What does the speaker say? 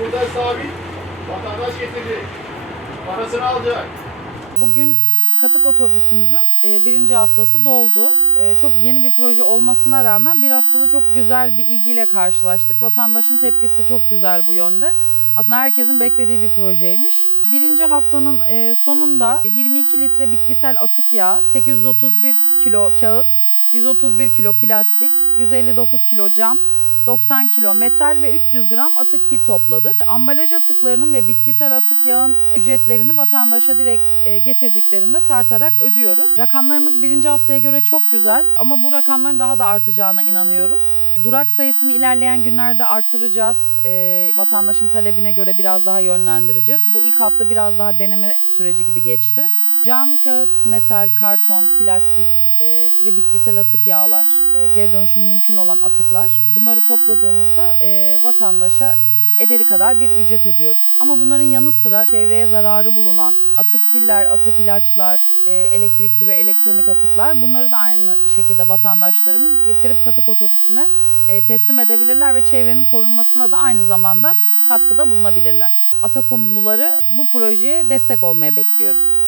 burada sabit. Vatandaş getirdi. Parasını alacak. Bugün katık otobüsümüzün e, birinci haftası doldu. E, Çok yeni bir proje olmasına rağmen bir haftada çok güzel bir ilgiyle karşılaştık. Vatandaşın tepkisi çok güzel bu yönde. Aslında herkesin beklediği bir projeymiş. Birinci haftanın e, sonunda 22 litre bitkisel atık yağı, 831 kilo kağıt, 131 kilo plastik, 159 kilo cam, 90 kilo metal ve 300 gram atık pil topladık. Ambalaj atıklarının ve bitkisel atık yağın ücretlerini vatandaşa direkt e, getirdiklerinde tartarak ödüyoruz. Rakamlarımız birinci haftaya göre çok güzel ama bu rakamların daha da artacağına inanıyoruz. Durak sayısını ilerleyen günlerde arttıracağız. E, vatandaşın talebine göre biraz daha yönlendireceğiz. Bu ilk hafta biraz daha deneme süreci gibi geçti. Cam, kağıt, metal, karton, plastik e, ve bitkisel atık yağlar, e, geri dönüşüm mümkün olan atıklar. Bunları topladığımızda e, vatandaşa ederi kadar bir ücret ödüyoruz. Ama bunların yanı sıra çevreye zararı bulunan atık piller, atık ilaçlar, e, elektrikli ve elektronik atıklar bunları da aynı şekilde vatandaşlarımız getirip katık otobüsüne e, teslim edebilirler ve çevrenin korunmasına da aynı zamanda katkıda bulunabilirler. Atakumluları bu projeye destek olmaya bekliyoruz.